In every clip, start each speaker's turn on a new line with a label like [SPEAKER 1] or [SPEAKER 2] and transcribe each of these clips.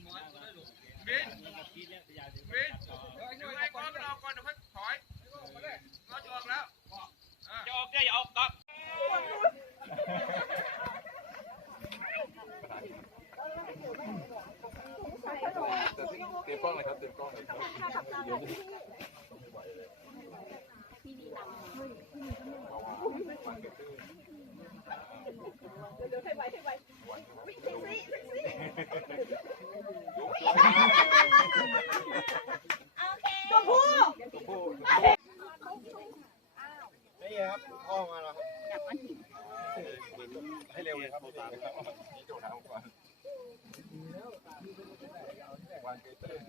[SPEAKER 1] บินบินยังไงก่อนมันออกก่อนเดี๋ยวค่อยถอยก็จะออกแล้วจะออกได้อย่าออกก๊อฟ
[SPEAKER 2] เตรียมกล้องเลยครับเตรียมกล้องเลยครับ
[SPEAKER 3] ตัวผู้
[SPEAKER 2] นี่ครับอ้อมมาแล้วครับให้เร็วเลยครับนี่โดดน้ำก่อนวางเกเตอร์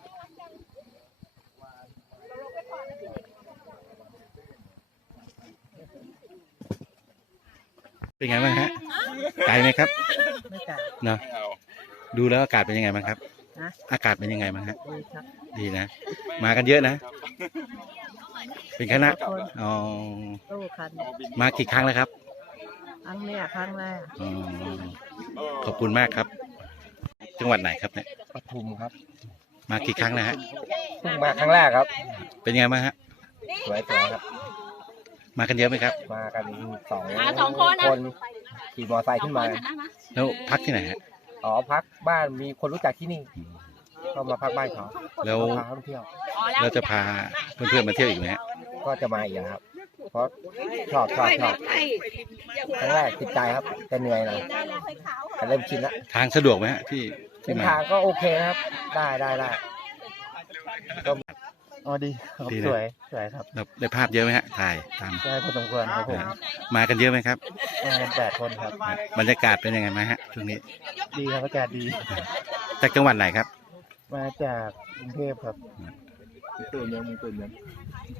[SPEAKER 4] เป็นไงบ้างฮะไกลไหมครับ
[SPEAKER 3] ไม่ไกล
[SPEAKER 4] เนาะดูแล้วอากาศเป็นยังไงบ้างครับ
[SPEAKER 3] นะ
[SPEAKER 4] อากาศเป็นยังไงบ้างฮะ
[SPEAKER 3] ดีครับ
[SPEAKER 4] ดีนะ มากันเยอะนะ เป็นคณะอ๋อ
[SPEAKER 3] ตู้คัน
[SPEAKER 4] มากี่ครั้งแล้วครับ
[SPEAKER 3] ครั้งเนี้ยครั้งแรก
[SPEAKER 4] อ๋อขอบคุณมากครับ จังหวัดไหนครับเนี่ย
[SPEAKER 2] ปทุมครับ
[SPEAKER 4] มากี่ครั้งแล้วฮะ
[SPEAKER 2] เพิ่งมาครั้งแรกครับ
[SPEAKER 4] เป็นยังไงบ้างฮะ
[SPEAKER 2] สวยครับ
[SPEAKER 4] มากันเยอะไหมครับ
[SPEAKER 2] มากัน
[SPEAKER 5] สองคนนะ
[SPEAKER 2] ขี่มอไซค์ขึ้นมา
[SPEAKER 4] แล้วพักที่ไหนฮะ
[SPEAKER 2] อ๋อพักบ้านมีคนรู้จักที่นี่ก็มาพักบ้านเขา
[SPEAKER 4] แล้ว
[SPEAKER 2] พาท่องเที่ยว
[SPEAKER 4] เราจะพาเพื่อนๆมาเที่ยวอีกไหมฮะ
[SPEAKER 2] ก็จะมาอีกครับ เพราะชอบครั้งแรกติดใจครับแต่เหนื่อยหน่อยแต่เริ่มชินแล้ว
[SPEAKER 4] ทางสะดวกไหมฮะที่
[SPEAKER 2] เส้น
[SPEAKER 4] มา
[SPEAKER 2] ทางก็โอเคนะครับ ได้ก็อ๋อดีครับ
[SPEAKER 4] ดีนะ
[SPEAKER 2] สวยครับ
[SPEAKER 4] แล้วได้ภาพเยอะไหมฮะถ่ายตาม
[SPEAKER 2] ได้พอสมควรครับผม
[SPEAKER 4] มากันเยอะไหมครับ
[SPEAKER 2] มากัน8 คนครับ
[SPEAKER 4] บรรยากาศเป็นยังไงไหมฮะช่วงนี้
[SPEAKER 2] ดีครับอากาศดี
[SPEAKER 4] จากจังหวัดไหนครับ
[SPEAKER 2] มาจากกรุงเทพครับตื่นยัง